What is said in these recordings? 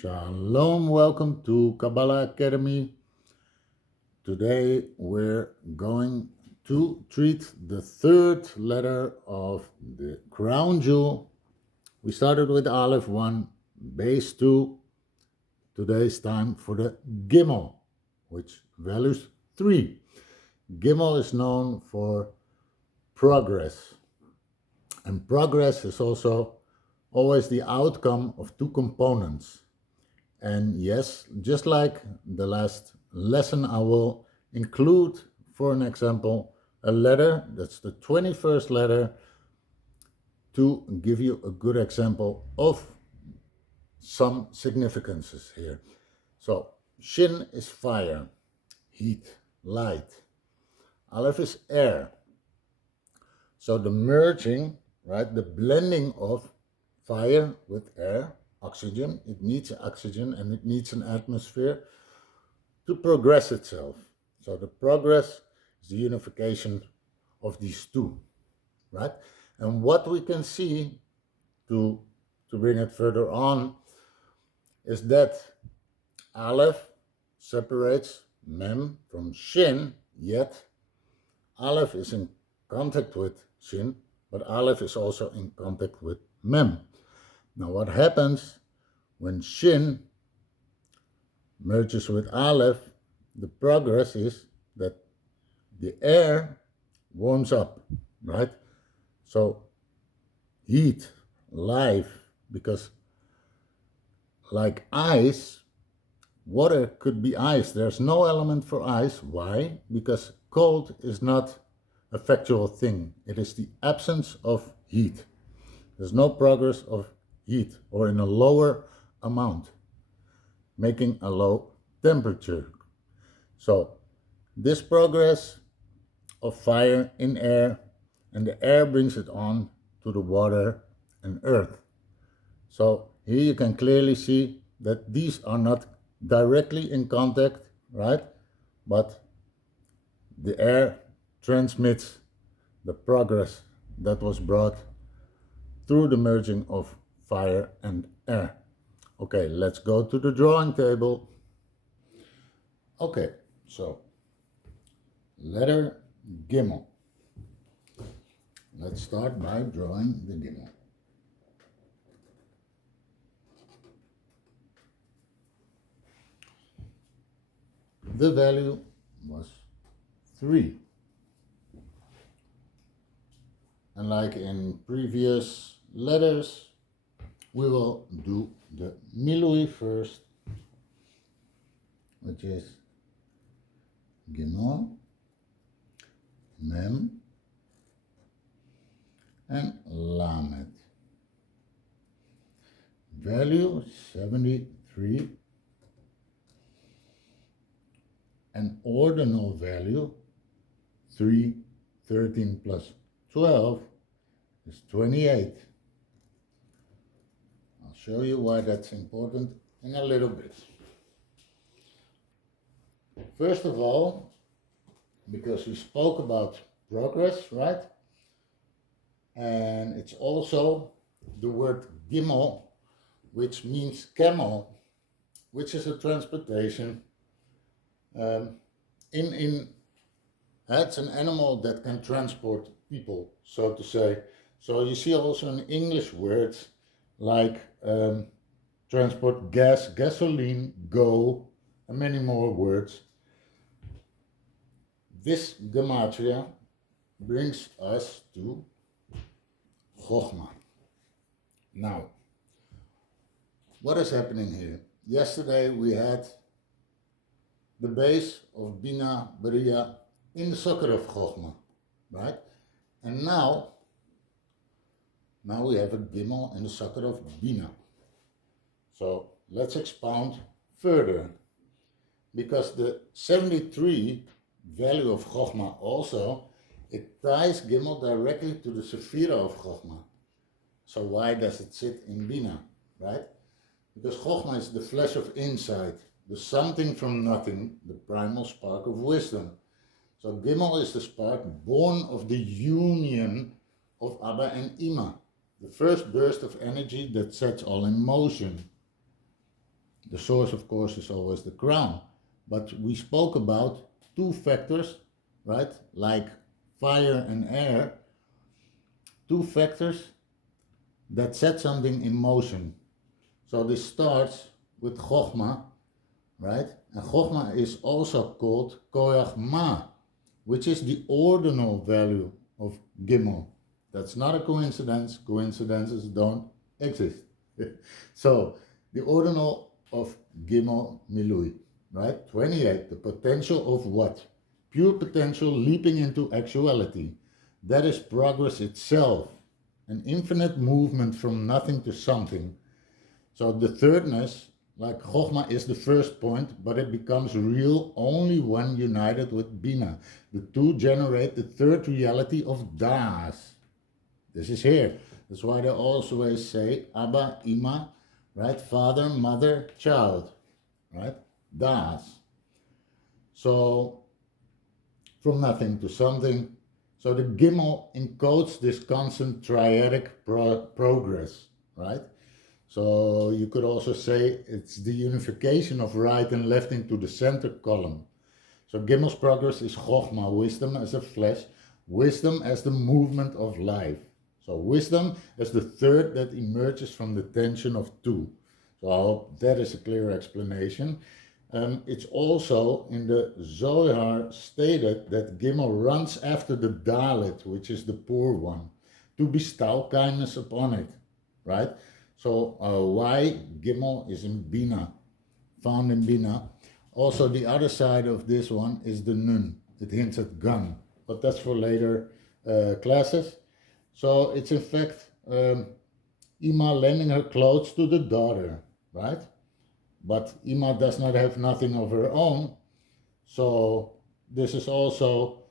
Shalom, welcome to Kabbalah Academy. Today we're going to treat the third letter of the crown jewel. We started with Aleph 1, base 2. Today's time for the Gimel, which values 3. Gimel is known for progress, and progress is also always the outcome of two components. And yes, just like the last lesson, I will include, for an example, a letter that's the 21st letter to give you a good example of some significances here. So, Shin is fire, heat, light. Aleph is air. So the merging, right, the blending of fire with air, oxygen, it needs oxygen and it needs an atmosphere to progress itself. So the progress is the unification of these two, right? And what we can see to bring it further on is that Aleph separates Mem from Shin, yet Aleph is in contact with Shin, but Aleph is also in contact with Mem. Now what happens when Shin merges with Aleph? The progress is that the air warms up, right? So heat, life, because like ice, water could be ice. There's no element for ice. Why? Because cold is not a factual thing. It is the absence of heat. There's no progress of heat or in a lower amount, making a low temperature. So this progress of fire in air, and the air brings it on to the water and earth. So here you can clearly see that these are not directly in contact, right? But the air transmits the progress that was brought through the merging of fire and air. Okay, let's go to the drawing table. Okay, so letter Gimel. Let's start by drawing the Gimel. The value was 3. And like in previous letters, we will do the Milui first, which is Gimel, Mem, and Lamed. Value 73. An ordinal value 3, 13 plus 12 is 28. I'll show you why that's important in a little bit. First of all, because we spoke about progress, right? And it's also the word Gimel, which means camel, which is a transportation. It's an animal that can transport people, so to say. So you see also in English words like transport gas, gasoline, go, and many more words. This gematria brings us to Chochmah. Now, what is happening here? Yesterday we had the base of Bina Beria in the socket of Chochmah, right? And now we have a Gimel in the socket of Bina. So let's expound further, because the 73 value of Chochmah also, it ties Gimel directly to the Sephira of Chochmah. So why does it sit in Bina, right? Because Chochmah is the flash of insight, the something from nothing, the primal spark of wisdom. So Gimel is the spark born of the union of Abba and Ima, the first burst of energy that sets all in motion. The source, of course, is always the crown. But we spoke about two factors, right? Like fire and air, two factors that set something in motion. So this starts with Chokhmah, right? And Chokhmah is also called Koyach Ma, which is the ordinal value of Gimel. That's not a coincidence. Coincidences don't exist. So the ordinal of Gimel Milui, right? 28, the potential of what? Pure potential leaping into actuality. That is progress itself, an infinite movement from nothing to something. So the thirdness, like Chokhmah is the first point, but it becomes real only when united with Bina. The two generate the third reality of Das. This is here. That's why they always say Abba, Ima, right? Father, mother, child, right? Das. So from nothing to something. So the Gimel encodes this constant triadic progress, right? So you could also say it's the unification of right and left into the center column. So Gimel's progress is Chokhmah, wisdom as a flesh, wisdom as the movement of life. So wisdom as the third that emerges from the tension of two. So I hope that is a clear explanation. It's also in the Zohar stated that Gimel runs after the Dalit, which is the poor one, to bestow kindness upon it, right? So why Gimel is in Bina, found in Bina. Also the other side of this one is the Nun. It hints at gun, but that's for later classes. So it's in fact Ima lending her clothes to the daughter, right? But Ima does not have nothing of her own. So this is also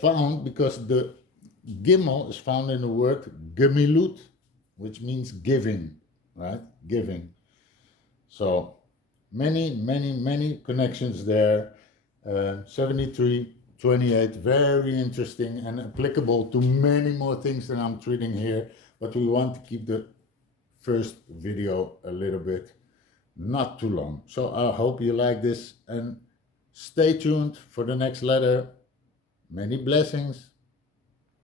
found because the Gimel is found in the word Gemilut, which means giving, right? Giving. So many connections there. 73, 28, very interesting and applicable to many more things than I'm treating here. But we want to keep the first video a little bit not too long. So I hope you like this and stay tuned for the next letter. Many blessings.